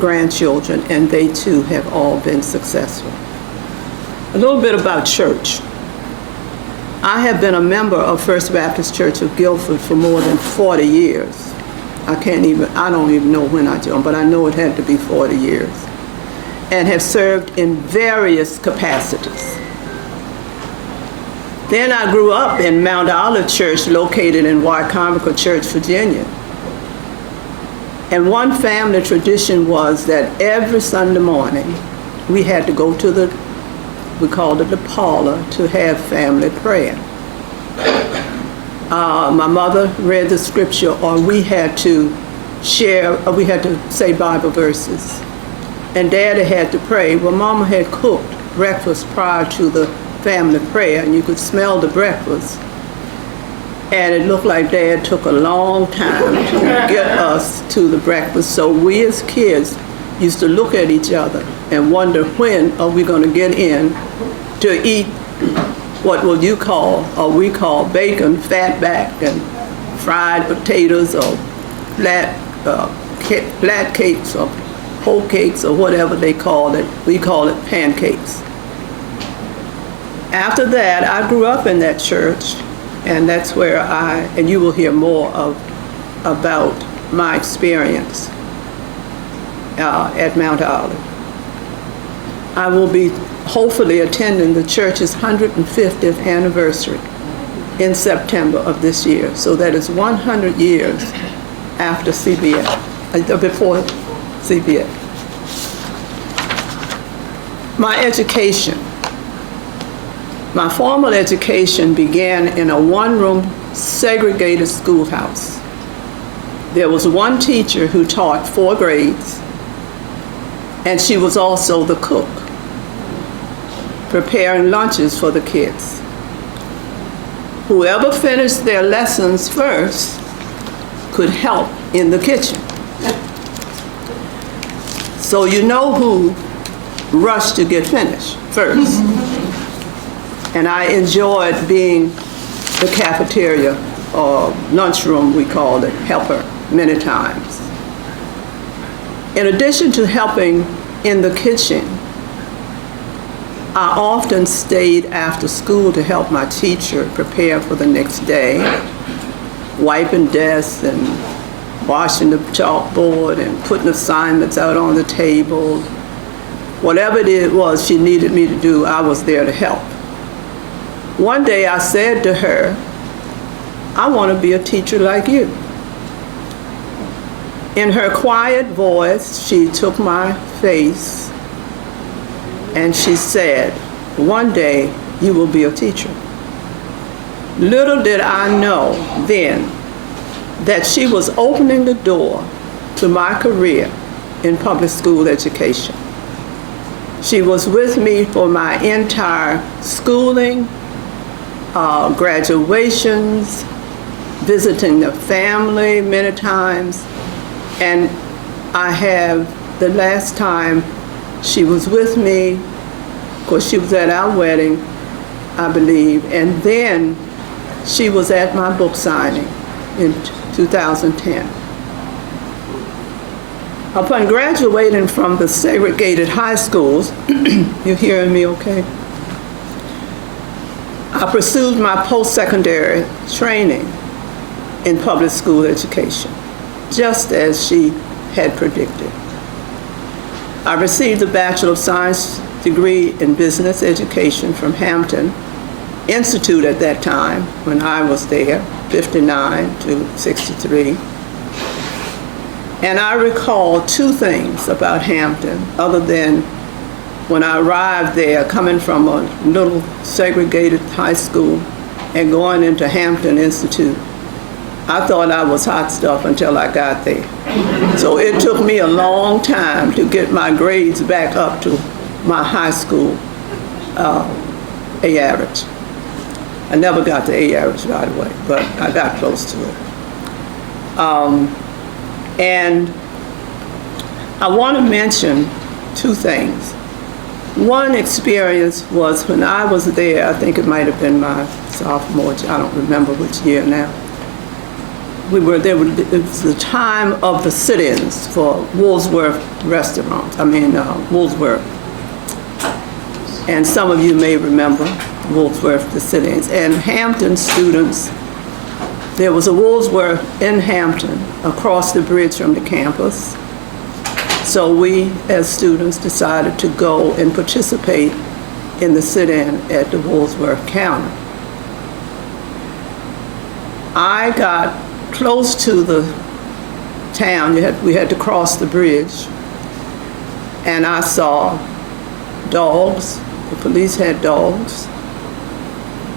grandchildren, and they too have all been successful. A little bit about church. I have been a member of First Baptist Church of Guilford for more than 40 years. I don't even know when I joined, but I know it had to be 40 years. And have served in various capacities. Then I grew up in Mount Olive Church, located in Wycomico Church, Virginia. And one family tradition was that every Sunday morning, we had to go to we called it the parlor, to have family prayer. My mother read the scripture, or we had to say Bible verses. And Daddy had to pray. Well, Mama had cooked breakfast prior to the family prayer, and you could smell the breakfast. And it looked like Dad took a long time to get us to the breakfast. So we as kids used to look at each other and wonder, when are we going to get in to eat what would you call, or we call, bacon, fatback, and fried potatoes, or flat cakes, or whole cakes, or whatever they call it. We call it pancakes. After that, I grew up in that church, and that's where and you will hear more about my experience at Mount Olive. I will be hopefully attending the church's 150th anniversary in September of this year. So that is 100 years after CBA, before CBA. My education. My formal education began in a one-room segregated schoolhouse. There was one teacher who taught 4 grades, and she was also the cook, preparing lunches for the kids. Whoever finished their lessons first could help in the kitchen. So you know who rushed to get finished first. And I enjoyed being the cafeteria, or lunchroom we called it, helper many times. In addition to helping in the kitchen, I often stayed after school to help my teacher prepare for the next day, wiping desks and washing the chalkboard and putting assignments out on the table. Whatever it was she needed me to do, I was there to help. One day I said to her, I want to be a teacher like you. In her quiet voice, she took my face and she said, one day you will be a teacher. Little did I know then that she was opening the door to my career in public school education. She was with me for my entire schooling, graduations, visiting the family many times, and I have the last time she was with me, of course she was at our wedding, I believe, and then she was at my book signing in 2010. Upon graduating from the segregated high schools, you hearing me okay? I pursued my post-secondary training in public school education, just as she had predicted. I received a Bachelor of Science degree in business education from Hampton Institute at that time, when I was there, 59 to 63. And I recall 2 things about Hampton, other than when I arrived there, coming from a little segregated high school and going into Hampton Institute. I thought I was hot stuff until I got there. So it took me a long time to get my grades back up to my high school A average. I never got the A average right away, but I got close to it. And I want to mention 2 things. One experience was when I was there, I think it might have been my sophomore year, I don't remember which year now. it was the time of the sit-ins for Woolsworth restaurants, Woolsworth. And some of you may remember Woolsworth, the sit-ins. And Hampton students, there was a Woolsworth in Hampton across the bridge from the campus. So we, as students, decided to go and participate in the sit-in at the Woolsworth counter. I got close to the town. We had to cross the bridge, and I saw dogs. The police had dogs,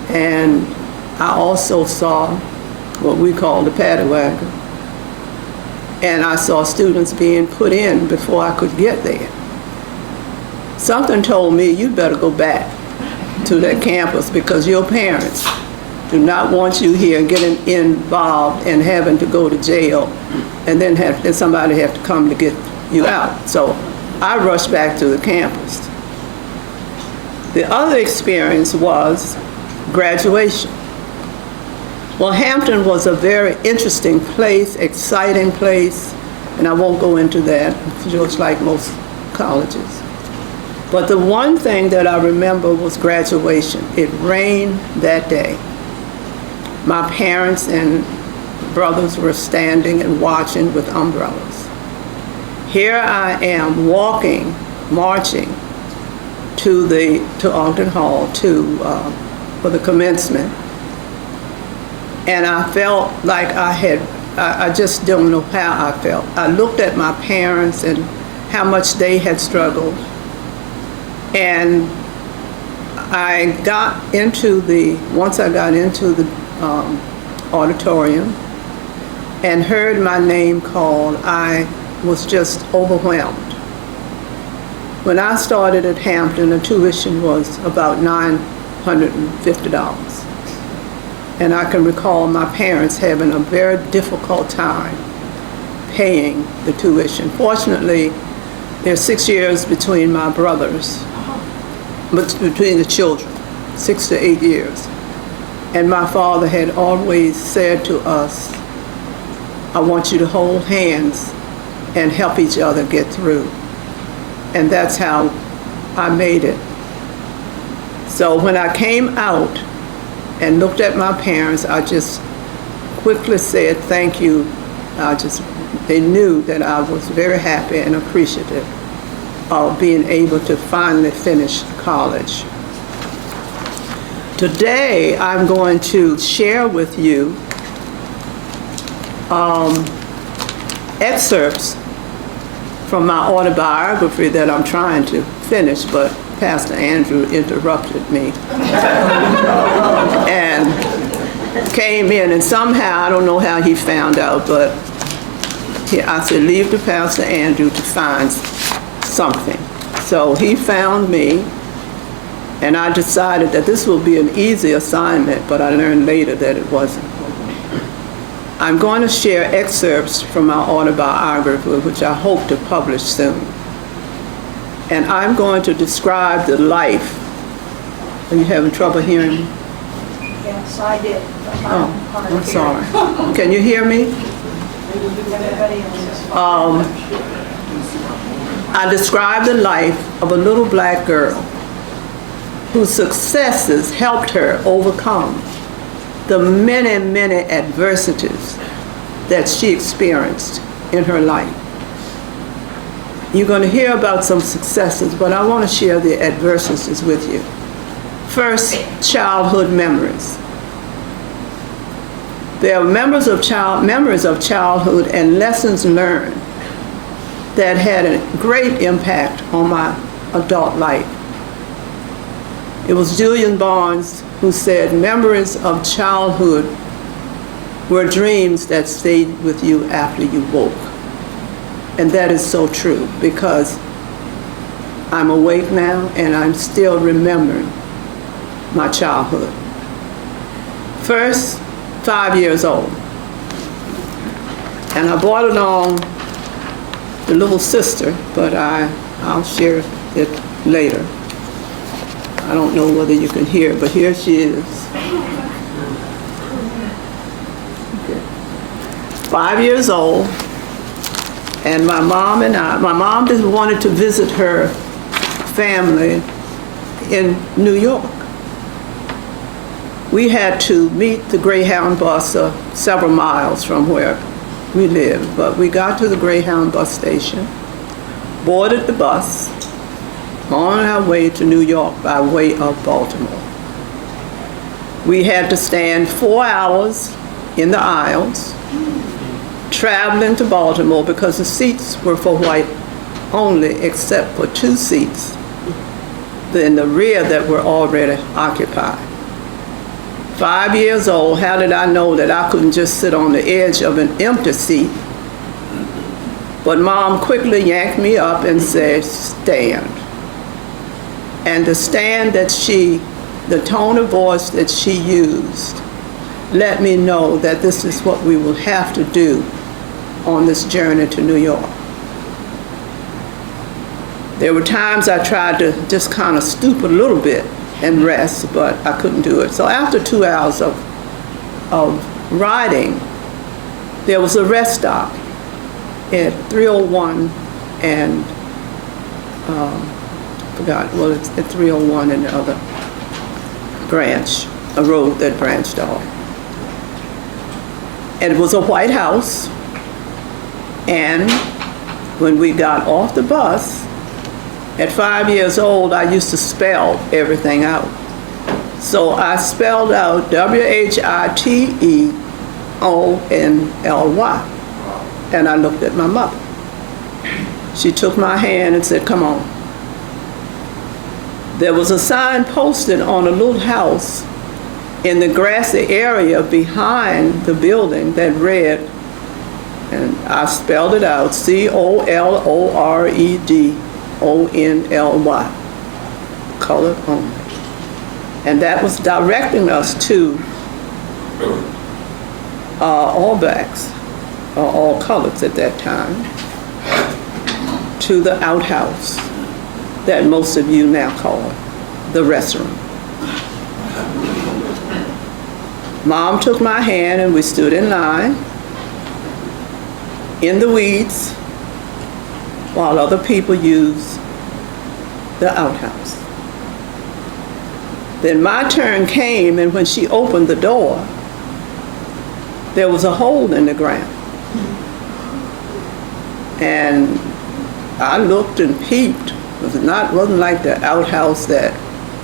and I also saw what we call the paddy wagon, and I saw students being put in before I could get there. Something told me, you better go back to that campus because your parents do not want you here getting involved and having to go to jail and then somebody have to come to get you out. So I rushed back to the campus. The other experience was graduation. Well, Hampton was a very interesting place, exciting place, and I won't go into that, just like most colleges. But the one thing that I remember was graduation. It rained that day. My parents and brothers were standing and watching with umbrellas. Here I am walking, marching to Ogden Hall for the commencement. And I felt like I just don't know how I felt. I looked at my parents and how much they had struggled. And once I got into the auditorium and heard my name called, I was just overwhelmed. When I started at Hampton, the tuition was about $950. And I can recall my parents having a very difficult time paying the tuition. Fortunately, there's 6 years between my brothers, between the children, 6 to 8 years. And my father had always said to us, I want you to hold hands and help each other get through. And that's how I made it. So when I came out and looked at my parents, I just quickly said thank you. They knew that I was very happy and appreciative of being able to finally finish college. Today, I'm going to share with you excerpts from my autobiography that I'm trying to finish, but Pastor Andrew interrupted me and came in, and somehow, I don't know how he found out, but I said, leave to Pastor Andrew to find something. So he found me, and I decided that this will be an easy assignment, but I learned later that it wasn't. I'm going to share excerpts from my autobiography, which I hope to publish soon. And I'm going to describe the life. Are you having trouble hearing me? Yes, I did. Oh, I'm sorry. Can you hear me? I describe the life of a little black girl whose successes helped her overcome the many, many adversities that she experienced in her life. You're going to hear about some successes, but I want to share the adversities with you. First, childhood memories. There are memories of childhood and lessons learned that had a great impact on my adult life. It was Julian Barnes who said, memories of childhood were dreams that stayed with you after you woke. And that is so true, because I'm awake now and I'm still remembering my childhood. First, 5 years old. And I brought along the little sister, but I'll share it later. I don't know whether you can hear, but here she is. Okay. 5 years old, and my mom just wanted to visit her family in New York. We had to meet the Greyhound bus several miles from where we lived, but we got to the Greyhound bus station, boarded the bus, on our way to New York by way of Baltimore. We had to stand 4 hours in the aisles, traveling to Baltimore because the seats were for white only, except for 2 seats in the rear that were already occupied. 5 years old, how did I know that I couldn't just sit on the edge of an empty seat? But Mom quickly yanked me up and said, stand. And the stand that the tone of voice that she used, let me know that this is what we will have to do on this journey to New York. There were times I tried to just kind of stoop a little bit and rest, but I couldn't do it. So after 2 hours of riding, there was a rest stop at 301 and it's at 301 and the other branch, a road that branched off. And it was a white house, and when we got off the bus, at 5 years old, I used to spell everything out. So I spelled out WHITEONLY, and I looked at my mother. She took my hand and said, come on. There was a sign posted on a little house in the grassy area behind the building that read, and I spelled it out, COLOREDONLY, colored only. And that was directing us to all blacks, or all coloreds at that time, to the outhouse that most of you now call the restroom. Mom took my hand and we stood in line in the weeds while other people used the outhouse. Then my turn came, and when she opened the door, there was a hole in the ground. And I looked and peeped. It wasn't like the outhouse that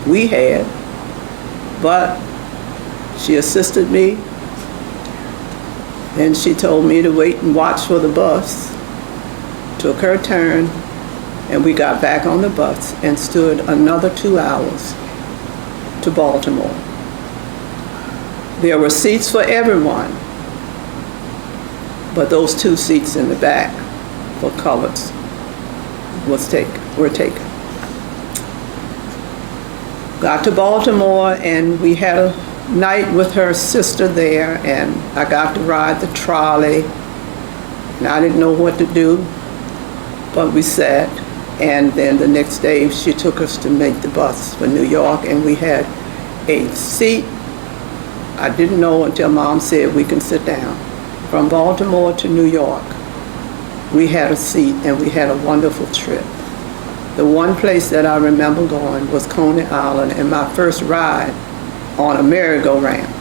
we had, but she assisted me, and she told me to wait and watch for the bus. Took her turn, and we got back on the bus and stood another 2 hours to Baltimore. There were seats for everyone, but those 2 seats in the back for coloreds were taken. Got to Baltimore, and we had a night with her sister there, and I got to ride the trolley, and I didn't know what to do, but we sat, and then the next day she took us to make the bus for New York, and we had a seat. I didn't know until Mom said we can sit down. From Baltimore to New York, we had a seat, and we had a wonderful trip. The one place that I remember going was Coney Island, and my first ride on a merry-go-round.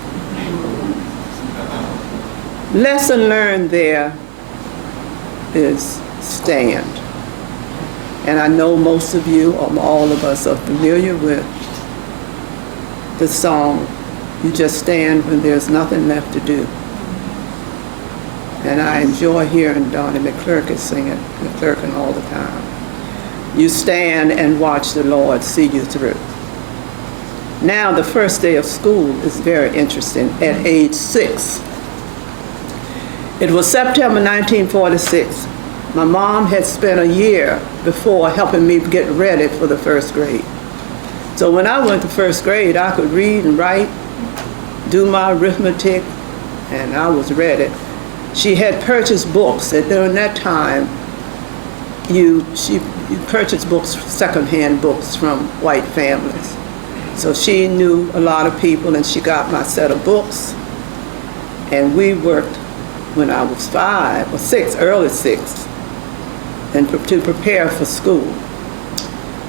Lesson learned there is stand. And I know most of you, or all of us, are familiar with the song, you just stand when there's nothing left to do. And I enjoy hearing Donnie McClurkin sing it, McClurkin all the time. You stand and watch the Lord see you through. Now the first day of school is very interesting at age 6. It was September 1946. My mom had spent a year before helping me get ready for the first grade. So when I went to first grade, I could read and write, do my arithmetic, and I was ready. She had purchased books, and during that time, she purchased books, secondhand books from white families. So she knew a lot of people, and she got my set of books, and we worked when I was 5 or 6, early 6, and to prepare for school.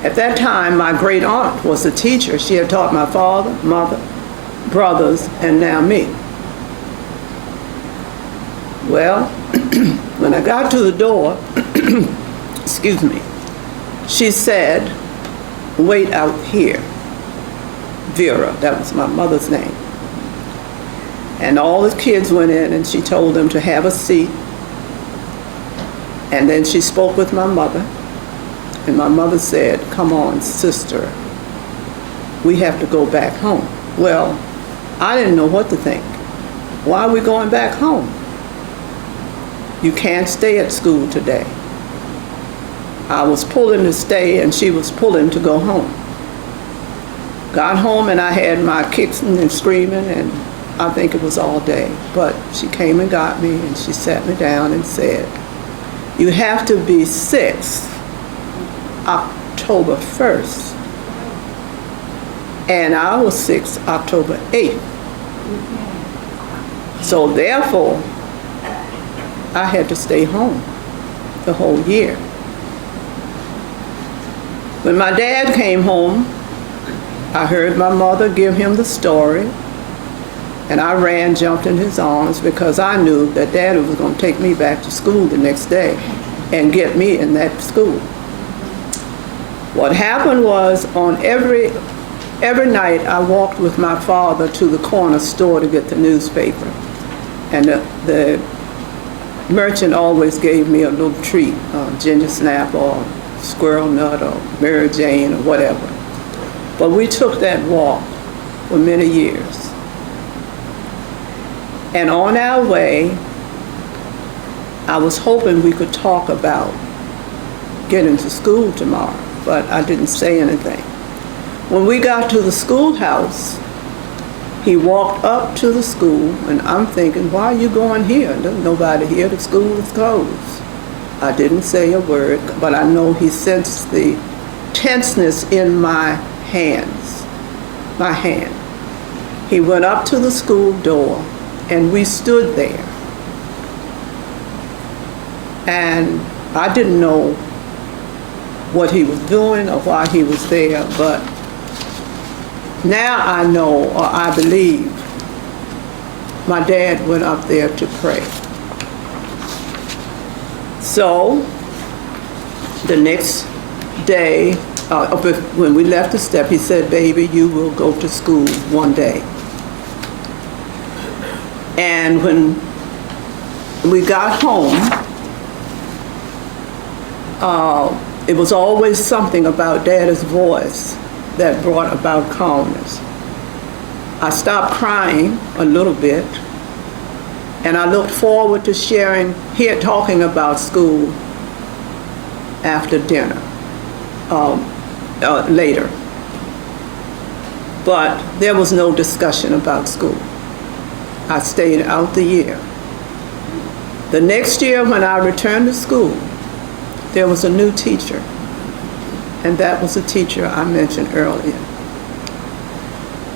At that time, my great aunt was a teacher. She had taught my father, mother, brothers, and now me. Well, when I got to the door, excuse me, she said, "Wait out here." Vera, that was my mother's name. And all the kids went in and she told them to have a seat. And then she spoke with my mother. And my mother said, "Come on, sister, we have to go back home." Well, I didn't know what to think. Why are we going back home? You can't stay at school today. I was pulling to stay and she was pulling to go home. Got home and I had my kicking and screaming, and I think it was all day. But she came and got me and she sat me down and said, "You have to be 6 October 1st. And I was 6 October 8th. So therefore, I had to stay home the whole year. When my dad came home, I heard my mother give him the story, and I ran, jumped in his arms, because I knew that Daddy was going to take me back to school the next day and get me in that school. What happened was, on every night I walked with my father to the corner store to get the newspaper, and the merchant always gave me a little treat, ginger snap or squirrel nut or Mary Jane or whatever. But we took that walk for many years. And on our way, I was hoping we could talk about getting to school tomorrow, but I didn't say anything. When we got to the schoolhouse, he walked up to the school, and I'm thinking, "Why are you going here? There's nobody here. The school is closed." I didn't say a word, but I know he sensed the tenseness in my hand. He went up to the school door, and we stood there. And I didn't know what he was doing or why he was there, but now I know, or I believe, my dad went up there to pray. So the next day, when we left the step, he said, "Baby, you will go to school one day." And when we got home, it was always something about Daddy's voice that brought about calmness. I stopped crying a little bit, and I looked forward to talking about school after dinner, later. But there was no discussion about school. I stayed out the year. The next year, when I returned to school, there was a new teacher, and that was the teacher I mentioned earlier.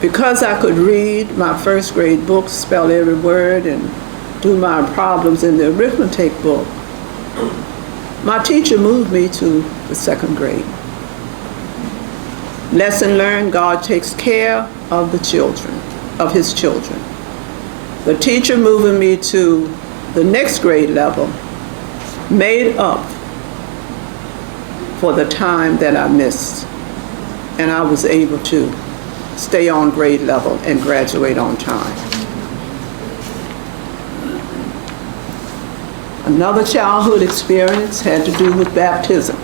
Because I could read my first grade book, spell every word, and do my problems in the arithmetic book, my teacher moved me to the 2nd grade. Lesson learned: God takes care of the children, of his children. The teacher moving me to the next grade level made up for the time that I missed, and I was able to stay on grade level and graduate on time. Another childhood experience had to do with baptism.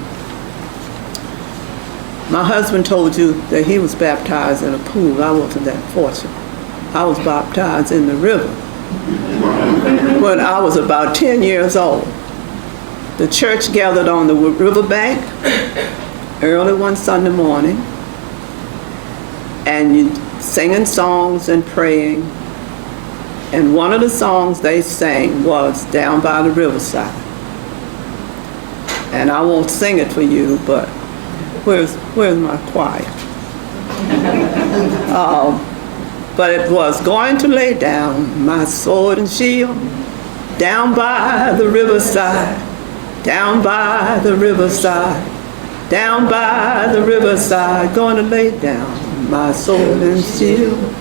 My husband told you that he was baptized in a pool. I wasn't that fortunate. I was baptized in the river when I was about 10 years old. The church gathered on the riverbank early one Sunday morning, and you singing songs and praying. And one of the songs they sang was "Down by the Riverside." And I won't sing it for you, but where's my choir? But it was "Going to lay down my sword and shield down by the riverside, down by the riverside, down by the riverside, gonna lay down my soul and shield.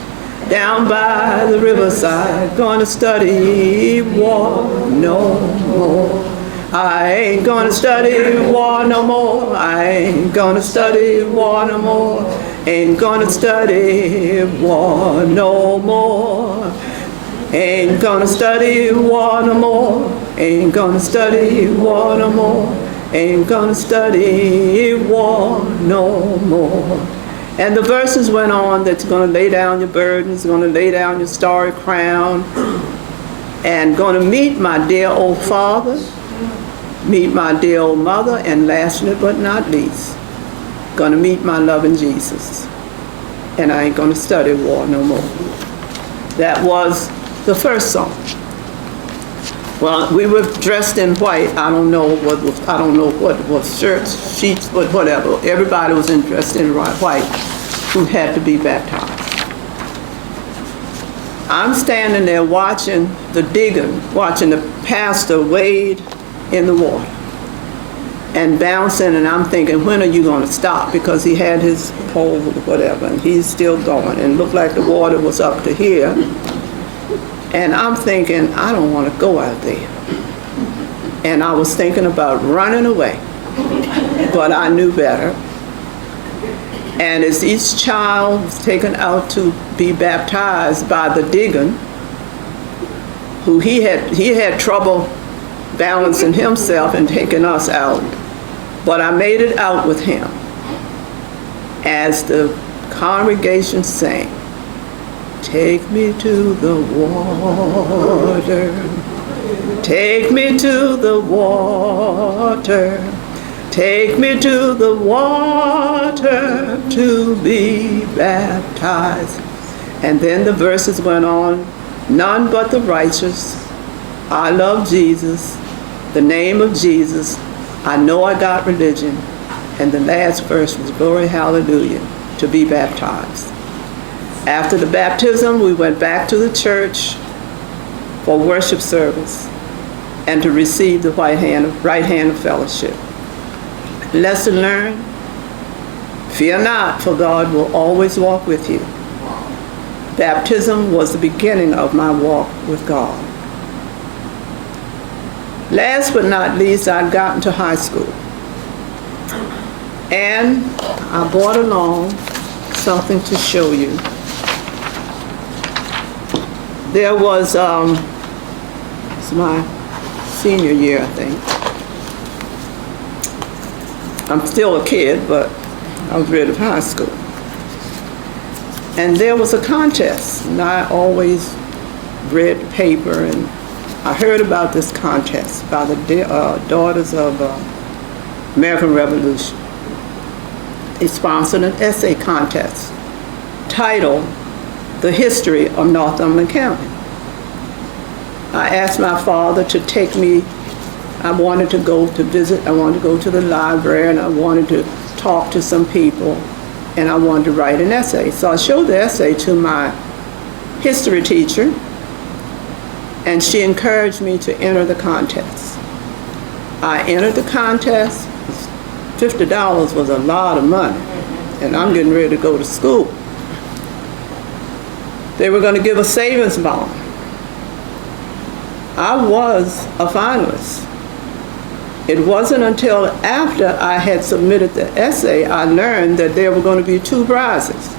Down by the riverside, gonna study war no more. I ain't gonna study war no more. I ain't gonna study war no more. Ain't gonna study war no more. Ain't gonna study war no more. Ain't gonna study war no more. Ain't gonna study war no more. And the verses went on that you're going to lay down your burdens, going to lay down your starry crown, and going to meet my dear old father, meet my dear old mother, and lastly but not least, going to meet my loving Jesus. And I ain't going to study war no more. That was the first song. Well, we were dressed in white. I don't know what was shirts, sheets, but whatever. Everybody was dressed in white who had to be baptized. I'm standing there watching the digging, watching the pastor wade in the water and bouncing, and I'm thinking, when are you going to stop? Because he had his pole or whatever, and he's still going, and it looked like the water was up to here. And I'm thinking, I don't want to go out there. And I was thinking about running away, but I knew better. And as each child was taken out to be baptized by the deacon, who he had trouble balancing himself and taking us out, but I made it out with him as the congregation sang. Take me to the water, take me to the water, take me to the water to be baptized. And then the verses went on, none but the righteous, I love Jesus, the name of Jesus, I know I got religion. And the last verse was glory, hallelujah, to be baptized. After the baptism, we went back to the church for worship service and to receive the right hand of fellowship. Lesson learned, fear not, for God will always walk with you. Baptism was the beginning of my walk with God. Last but not least, I'd gotten to high school. And I brought along something to show you. There was, it's my senior year, I think. I'm still a kid, but I was ready for high school. And there was a contest, and I always read the paper, and I heard about this contest by the Daughters of American Revolution. They sponsored an essay contest titled The History of Northumberland County. I asked my father to take me. I wanted to go to visit, I wanted to go to the library, and I wanted to talk to some people, and I wanted to write an essay. So I showed the essay to my history teacher, and she encouraged me to enter the contest. I entered the contest. $50 was a lot of money, and I'm getting ready to go to school. They were going to give a savings bond. I was a finalist. It wasn't until after I had submitted the essay I learned that there were going to be two prizes.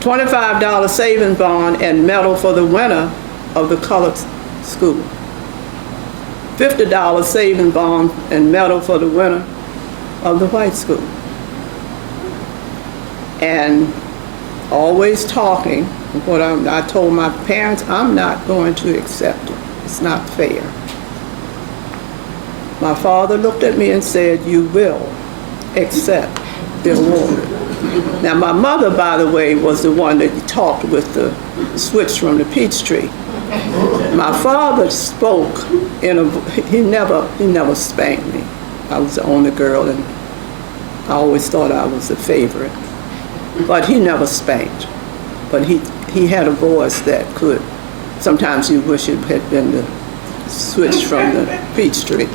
$25 savings bond and medal for the winner of the colored school. $50 savings bond and medal for the winner of the white school. And always talking, what I told my parents, I'm not going to accept it. It's not fair. My father looked at me and said, you will accept the award. Now my mother, by the way, was the one that talked with the switch from the Peachtree. My father spoke he never spanked me. I was the only girl, and I always thought I was the favorite. But he never spanked. But he had a voice that could Sometimes you wish it had been the switch from the peach tree.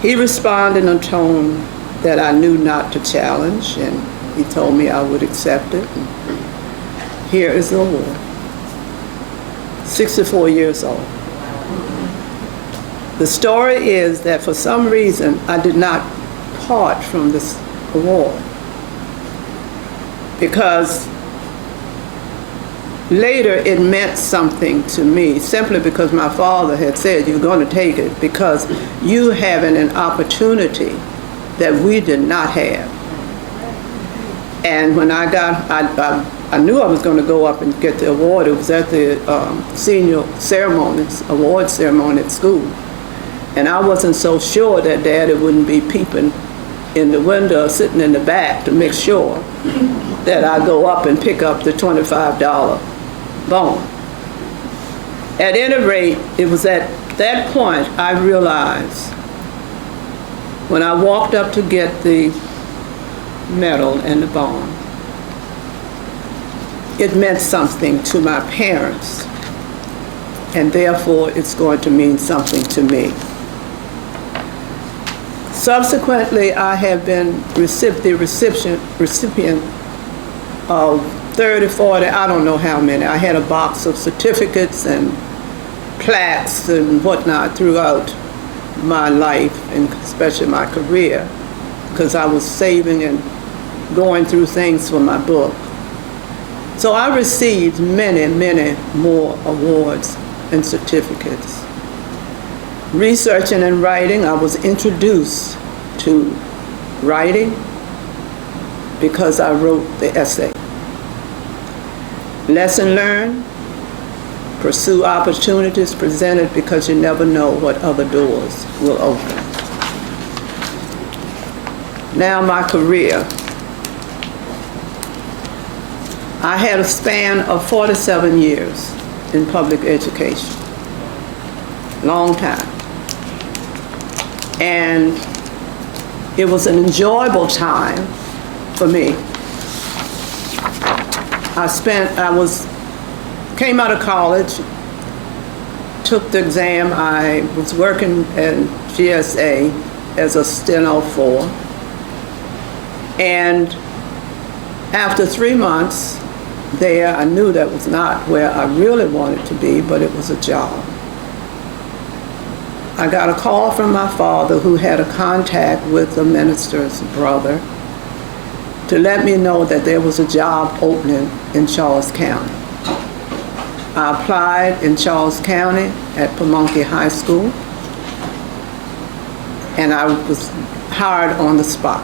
He responded in a tone that I knew not to challenge, and he told me I would accept it. And here is the award. 64 years old. The story is that for some reason I did not part from this award, because later it meant something to me, simply because my father had said, you're going to take it because you having an opportunity that we did not have. And when I got, I knew I was going to go up and get the award. It was at the senior ceremonies, award ceremony at school. And I wasn't so sure that Daddy wouldn't be peeping in the window, sitting in the back to make sure that I go up and pick up the $25 bone. At any rate, it was at that point I realized, when I walked up to get the medal and the bone, it meant something to my parents, and therefore it's going to mean something to me. Subsequently, I have been the recipient of 30, 40, I don't know how many. I had a box of certificates and plaques and whatnot throughout my life, and especially my career, because I was saving and going through things for my book. So I received many, many more awards and certificates. Researching and writing, I was introduced to writing because I wrote the essay. Lesson learned, pursue opportunities presented, because you never know what other doors will open. Now my career. I had a span of 47 years in public education. Long time. And it was an enjoyable time for me. Came out of college, took the exam. I was working at GSA as a steno 4. And after 3 months there, I knew that was not where I really wanted to be, but it was a job. I got a call from my father, who had a contact with the minister's brother, to let me know that there was a job opening in Charles County. I applied in Charles County at Pamunkey High School, and I was hired on the spot.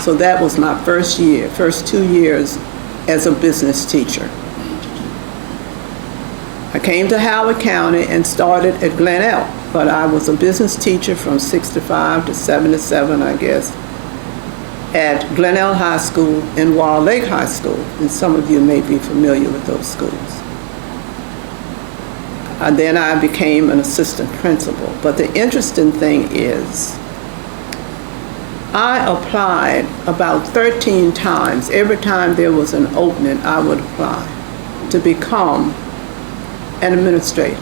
So that was my first 2 years as a business teacher. I came to Howard County and started at Glenelg, but I was a business teacher from 65 to 77, I guess, at Glenelg High School and Wild Lake High School, and some of you may be familiar with those schools. Then I became an assistant principal. But the interesting thing is, I applied about 13 times. Every time there was an opening, I would apply to become an administrator.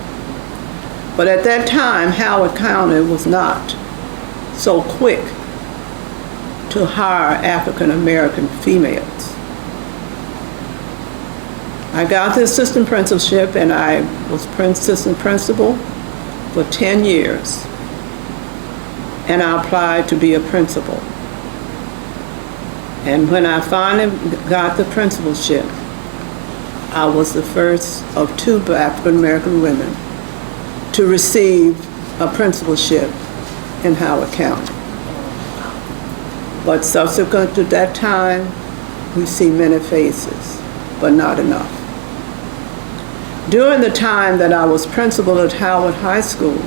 But at that time, Howard County was not so quick to hire African American females. I got the assistant principalship, and I was assistant principal for 10 years. And I applied to be a principal. And when I finally got the principalship, I was the first of 2 African American women to receive a principalship in Howard County. But subsequent to that time, we see many faces, but not enough. During the time that I was principal at Howard High School,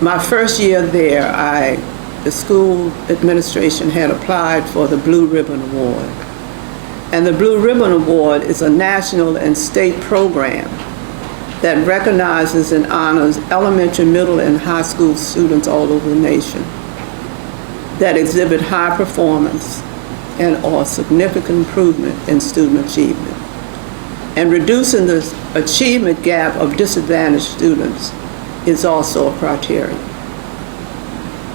my first year there, the school administration had applied for the Blue Ribbon Award. And the Blue Ribbon Award is a national and state program that recognizes and honors elementary, middle, and high school students all over the nation that exhibit high performance and or significant improvement in student achievement. And reducing the achievement gap of disadvantaged students is also a criterion.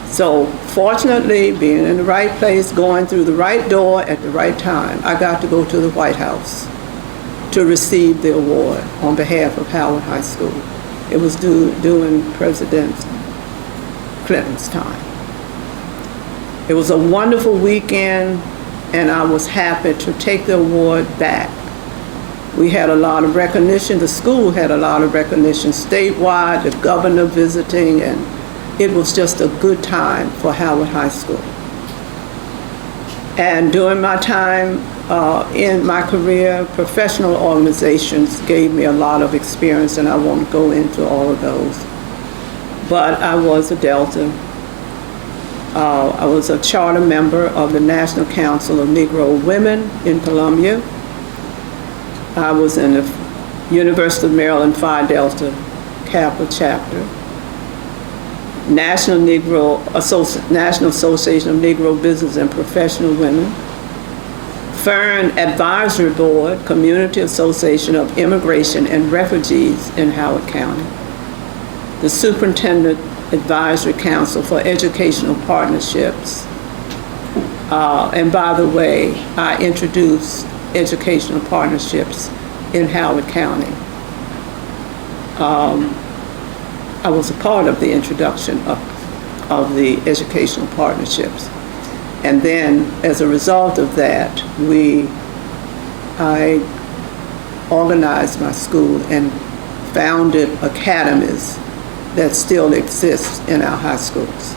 So fortunately, being in the right place, going through the right door at the right time, I got to go to the White House to receive the award on behalf of Howard High School. It was during President Clinton's time. It was a wonderful weekend, and I was happy to take the award back. We had a lot of recognition. The school had a lot of recognition statewide, the governor visiting, and it was just a good time for Howard High School. And during my time in my career, professional organizations gave me a lot of experience, and I won't go into all of those. But I was a Delta. I was a charter member of the National Council of Negro Women in Columbia. I was in the University of Maryland Phi Delta Kappa chapter. National Association of Negro Business and Professional Women. Fern Advisory Board, Community Association of Immigration and Refugees in Howard County. The Superintendent Advisory Council for Educational Partnerships. And by the way, I introduced educational partnerships in Howard County. I was a part of the introduction of the educational partnerships. And then, as a result of that, I organized my school and founded academies that still exist in our high schools.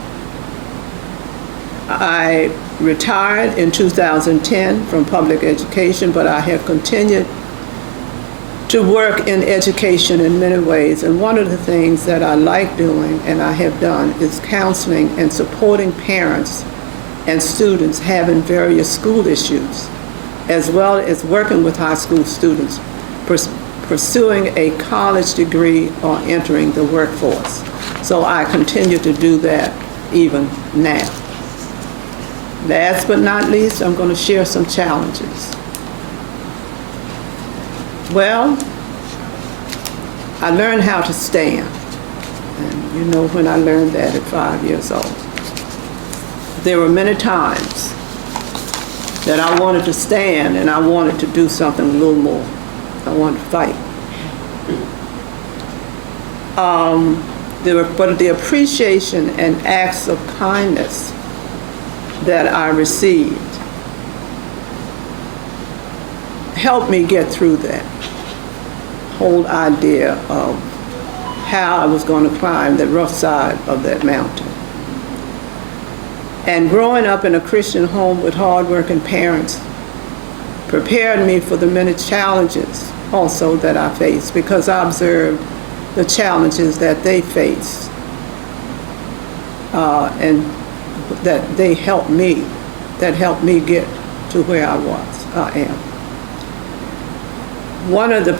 I retired in 2010 from public education, but I have continued to work in education in many ways. And one of the things that I like doing, and I have done, is counseling and supporting parents and students having various school issues, as well as working with high school students pursuing a college degree or entering the workforce. So I continue to do that even now. Last but not least, I'm going to share some challenges. Well, I learned how to stand. And you know when I learned that at 5 years old. There were many times that I wanted to stand and I wanted to do something a little more. I wanted to fight. But the appreciation and acts of kindness that I received helped me get through that whole idea of how I was going to climb the rough side of that mountain. And growing up in a Christian home with hardworking parents prepared me for the many challenges also that I faced, because I observed the challenges that they faced, and that they helped me, get to where I am. One of the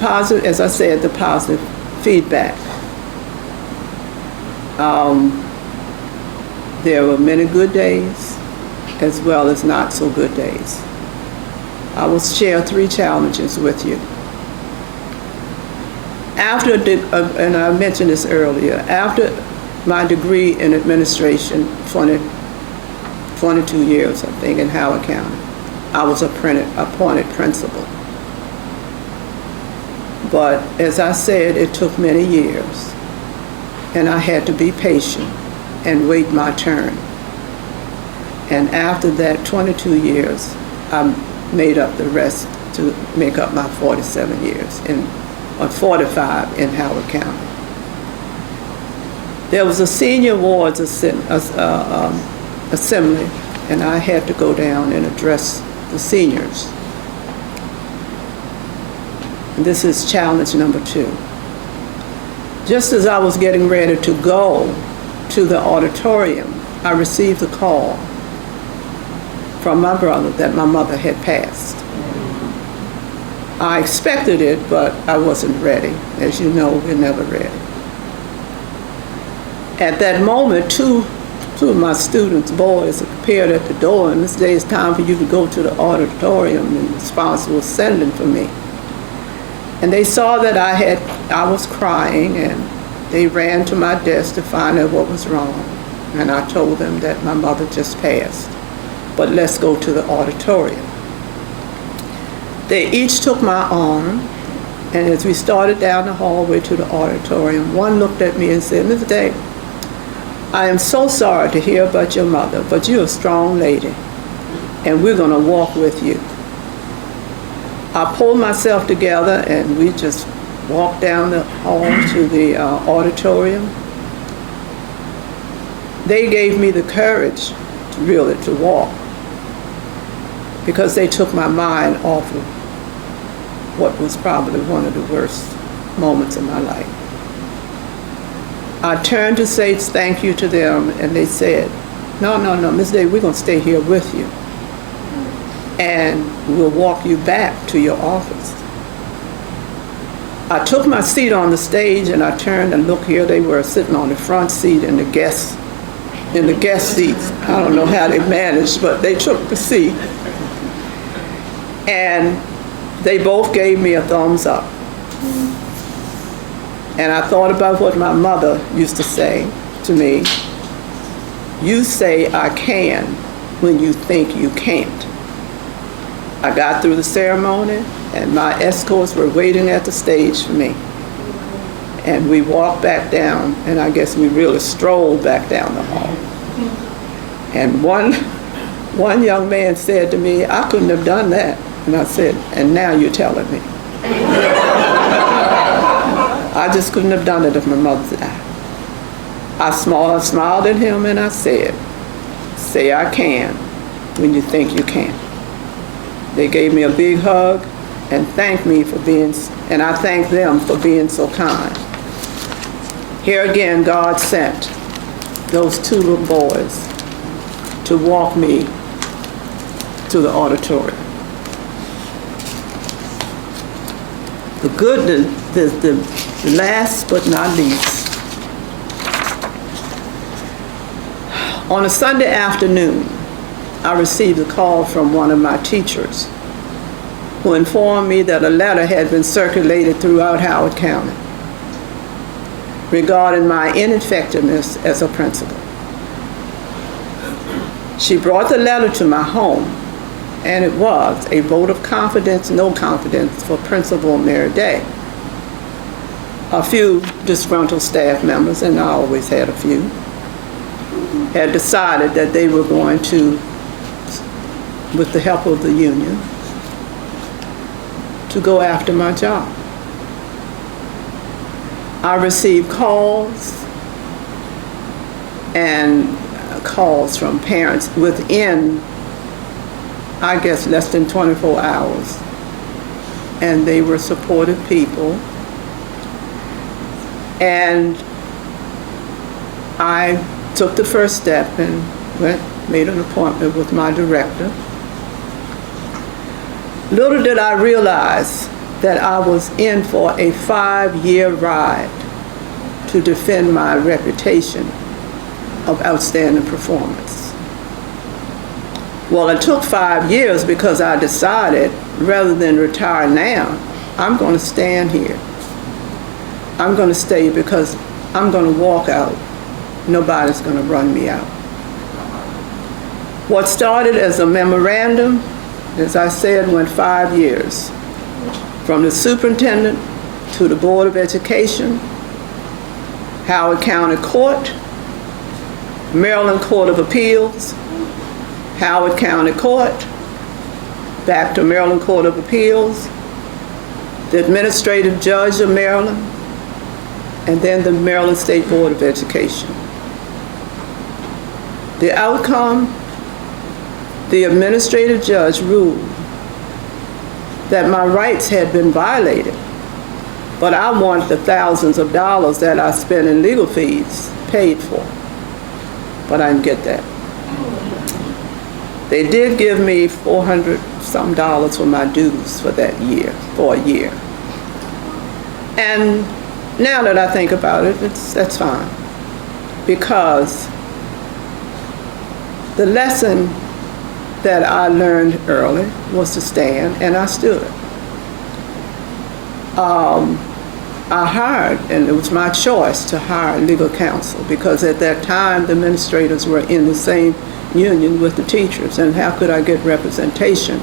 positive, as I said, the positive feedback. There were many good days as well as not so good days. I will share 3 challenges with you. And I mentioned this earlier, after my degree in administration, 22 years, I think, in Howard County, I was appointed principal. But as I said, it took many years, and I had to be patient and wait my turn. And after that 22 years, I made up the rest to make up my 47 years, or 45 in Howard County. There was a senior awards assembly, and I had to go down and address the seniors. And this is challenge number 2. Just as I was getting ready to go to the auditorium, I received a call from my brother that my mother had passed. I expected it, but I wasn't ready. As you know, we're never ready. At that moment, two of my students, boys, appeared at the door, and this day it's time for you to go to the auditorium, and the sponsor was sending for me. And they saw that I was crying, and they ran to my desk to find out what was wrong. And I told them that my mother just passed, but let's go to the auditorium. They each took my arm, and as we started down the hallway to the auditorium, one looked at me and said, "Miss Day, I am so sorry to hear about your mother, but you're a strong lady, and we're going to walk with you." I pulled myself together, and we just walked down the hall to the auditorium. They gave me the courage to walk, because they took my mind off of what was probably one of the worst moments of my life. I turned to say thank you to them, and they said, no, Ms. Day, we're going to stay here with you, and we'll walk you back to your office. I took my seat on the stage, and I turned and looked here. They were sitting on the front seat in the guest seats. I don't know how they managed, but they took the seat. And they both gave me a thumbs up. And I thought about what my mother used to say to me: "You say I can when you think you can't." I got through the ceremony, and my escorts were waiting at the stage for me. And we walked back down, and I guess we really strolled back down the hall. And one young man said to me, "I couldn't have done that." And I said, "And now you're telling me." I just couldn't have done it if my mother died. I smiled at him, and I said, "Say I can when you think you can." They gave me a big hug and thanked me and I thanked them for being so kind. Here again, God sent those two little boys to walk me to the auditorium. The last but not least, on a Sunday afternoon, I received a call from one of my teachers, who informed me that a letter had been circulated throughout Howard County regarding my ineffectiveness as a principal. She brought the letter to my home, and it was a vote of confidence, no confidence for Principal Mary Day. A few disgruntled staff members, and I always had a few, had decided that they were going to, with the help of the union, to go after my job. I received calls from parents within, I guess, less than 24 hours. And they were supportive people. And I took the first step and made an appointment with my director. Little did I realize that I was in for a 5-year ride to defend my reputation of outstanding performance. Well, it took 5 years because I decided, rather than retire now, I'm going to stand here. I'm going to stay because I'm going to walk out. Nobody's going to run me out. What started as a memorandum, as I said, went 5 years. From the superintendent to the Board of Education, Howard County Court, Maryland Court of Appeals, Howard County Court, back to Maryland Court of Appeals, the Administrative Judge of Maryland, and then the Maryland State Board of Education. The outcome, the administrative judge ruled that my rights had been violated, but I wanted the thousands of dollars that I spent in legal fees paid for, but I didn't get that. They did give me $400-some for my dues for that year, for a year. And now that I think about it, that's fine, because the lesson that I learned early was to stand, and I stood. I hired, and it was my choice to hire legal counsel, because at that time the administrators were in the same union with the teachers, and how could I get representation?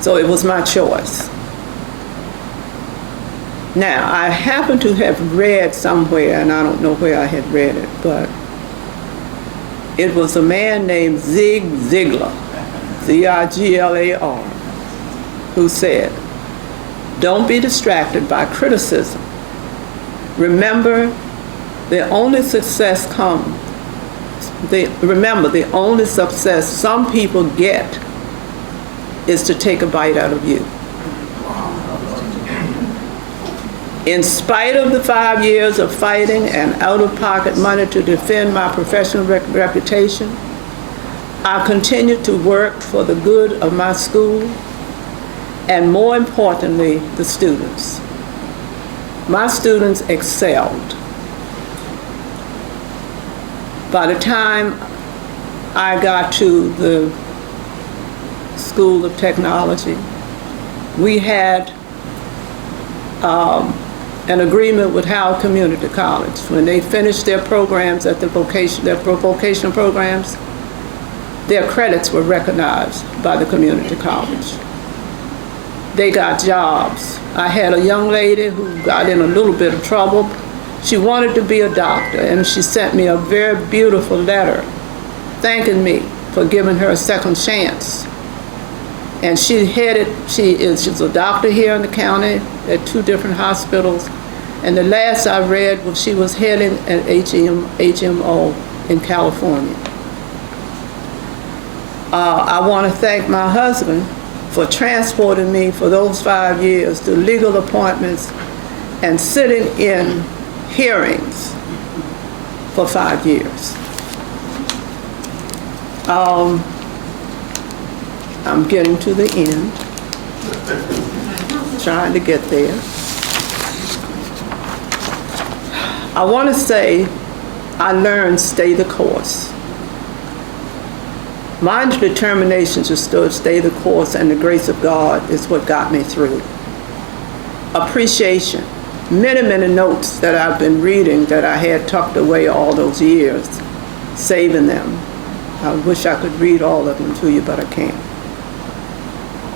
So it was my choice. Now, I happen to have read somewhere, and I don't know where I had read it, but it was a man named Zig Ziglar, Z-I-G-L-A-R, who said, "Don't be distracted by criticism. Remember, the only success some people get is to take a bite out of you." In spite of the 5 years of fighting and out-of-pocket money to defend my professional reputation, I continued to work for the good of my school and, more importantly, the students. My students excelled. By the time I got to the School of Technology, we had an agreement with Howard Community College. When they finished their programs at their vocational programs, their credits were recognized by the community college. They got jobs. I had a young lady who got in a little bit of trouble. She wanted to be a doctor, and she sent me a very beautiful letter thanking me for giving her a second chance. And she's a doctor here in the county at 2 different hospitals. And the last I read was she was heading at HMO in California. I want to thank my husband for transporting me for those 5 years to legal appointments and sitting in hearings for 5 years. I'm getting to the end, trying to get there. I want to say I learned stay the course. My determination to stay the course and the grace of God is what got me through. Appreciation. Many notes that I've been reading that I had tucked away all those years, saving them. I wish I could read all of them to you, but I can't.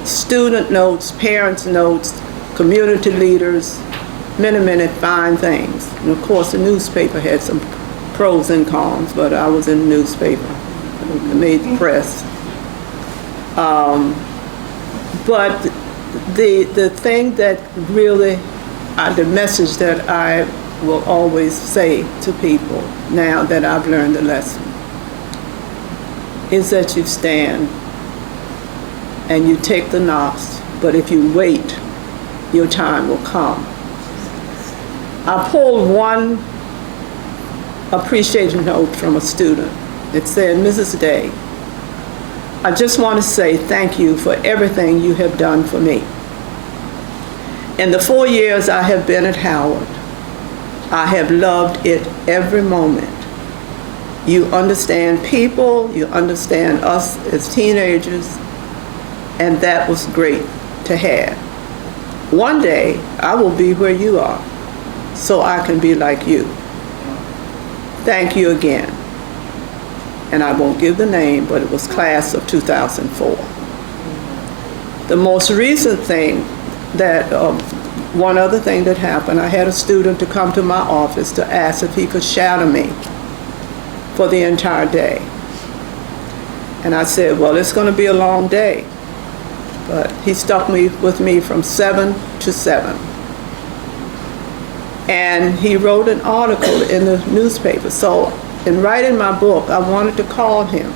Student notes, parents' notes, community leaders, many fine things. And of course, the newspaper had some pros and cons, but I was in the newspaper. I made the press. But the thing that really, the message that I will always say to people now that I've learned the lesson, is that you stand and you take the knocks, but if you wait, your time will come. I pulled one appreciation note from a student. It said, "Mrs. Day, I just want to say thank you for everything you have done for me. In the 4 years I have been at Howard, I have loved it every moment. You understand people, you understand us as teenagers, and that was great to have. One day, I will be where you are, so I can be like you. Thank you again." And I won't give the name, but it was class of 2004. The most recent thing that, one other thing that happened, I had a student to come to my office to ask if he could shadow me for the entire day. And I said, well, it's going to be a long day. But he stuck with me from 7 to 7. And he wrote an article in the newspaper. So in writing my book, I wanted to call him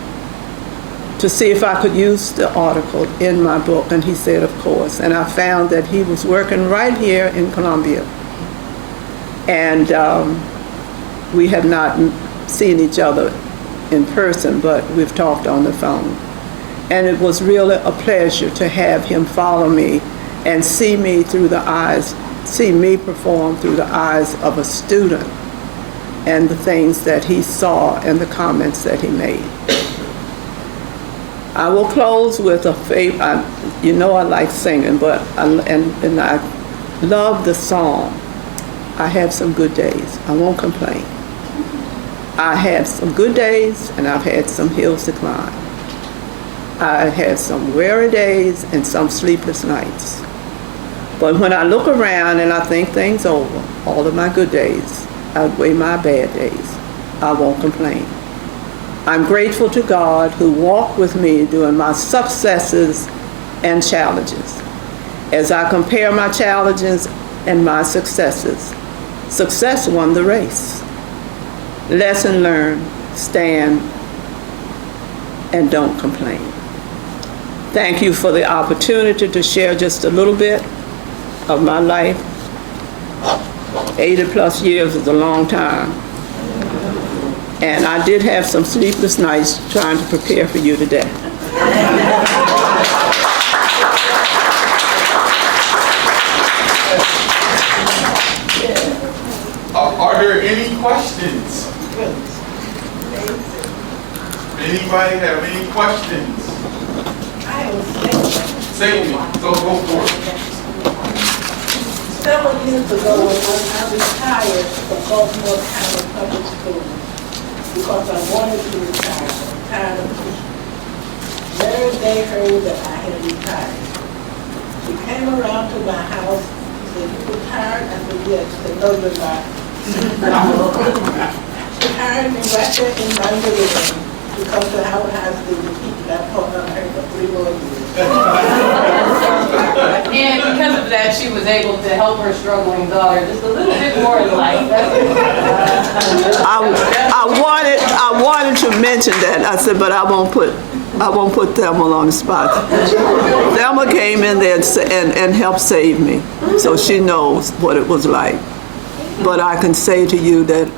to see if I could use the article in my book. And he said, of course. And I found that he was working right here in Columbia. And we have not seen each other in person, but we've talked on the phone. And it was really a pleasure to have him follow me and see me perform through the eyes of a student, and the things that he saw and the comments that he made. I will close with a favorite. You know I like singing, but I love the song, I have some good days. I won't complain. I had some good days and I've had some hills to climb. I had some weary days and some sleepless nights. But when I look around and I think things over, all of my good days outweigh my bad days. I won't complain. I'm grateful to God who walked with me during my successes and challenges. As I compare my challenges and my successes, success won the race. Lesson learned, stand, and don't complain. Thank you for the opportunity to share just a little bit of my life. 80 plus years is a long time. And I did have some sleepless nights trying to prepare for you today. Are there any questions? Anybody have any questions? I have a statement. Say me. Go for it. Several years ago, I retired from Baltimore County Public School because I wanted to retire. I'm tired of teaching. Later, they heard that I had retired. She came around to my house. She said, "You retired?" I said, "Yes." She said, "No, you're not." She hired me right there in my living room to come to Howard High School to teach, and I taught her for 3 more years. And because of that, she was able to help her struggling daughter just a little bit more in life. I wanted to mention that. I said, but I won't put Thelma on the spot. Thelma came in there and helped save me, so she knows what it was like. But I can say to you that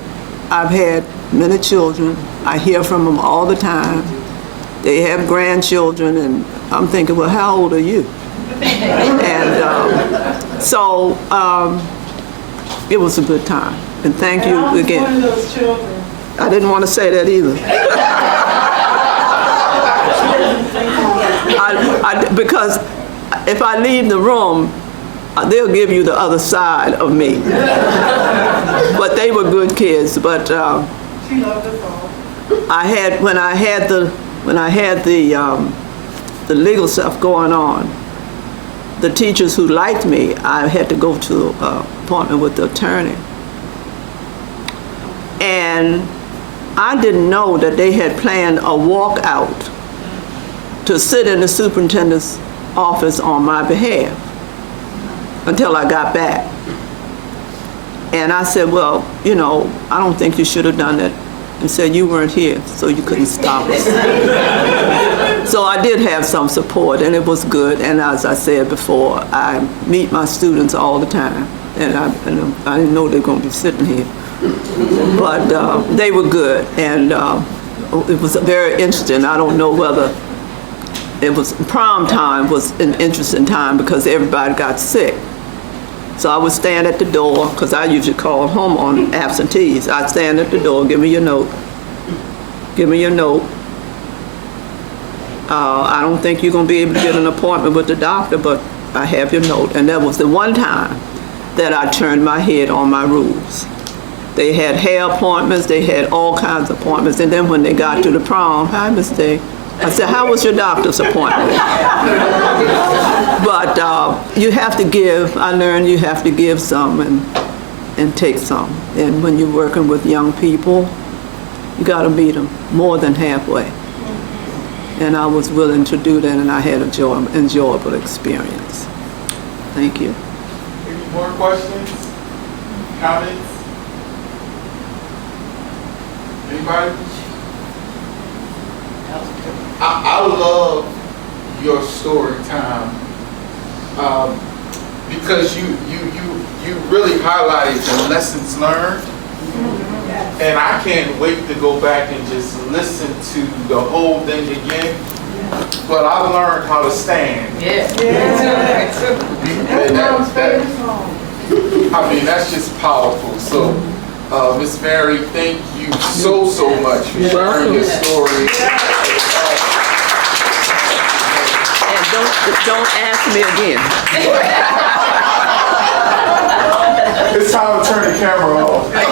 I've had many children. I hear from them all the time. They have grandchildren, and I'm thinking, well, how old are you? And so it was a good time. And thank you again. One of those children. I didn't want to say that either. Because if I leave the room, they'll give you the other side of me. But they were good kids. But She loved us all. when I had the legal stuff going on, the teachers who liked me, I had to go to an appointment with the attorney. And I didn't know that they had planned a walkout to sit in the superintendent's office on my behalf until I got back. And I said, well, you know, I don't think you should have done that. And said, you weren't here, so you couldn't stop us. So I did have some support, and it was good. And as I said before, I meet my students all the time. And I didn't know they were going to be sitting here. But they were good, and it was very interesting. I don't know whether it was prom time was an interesting time because everybody got sick. So I would stand at the door, because I usually call home on absentees. I'd stand at the door, give me your note. Give me your note. I don't think you're going to be able to get an appointment with the doctor, but I have your note. And that was the one time that I turned my head on my rules. They had hair appointments, they had all kinds of appointments. And then when they got to the prom, hi, Miss Day. I said, how was your doctor's appointment? But you have to give. I learned you have to give some and take some. And when you're working with young people, you got to meet them more than halfway. And I was willing to do that, and I had an enjoyable experience. Thank you. Any more questions? Comments? Anybody? I love your story time because you really highlighted the lessons learned, and I can't wait to go back and just listen to the whole thing again. But I learned how to stand. Yeah. I mean, that's just powerful. So, Miss Mary, thank you so much for sharing your story. And don't ask me again. It's time to turn the camera off.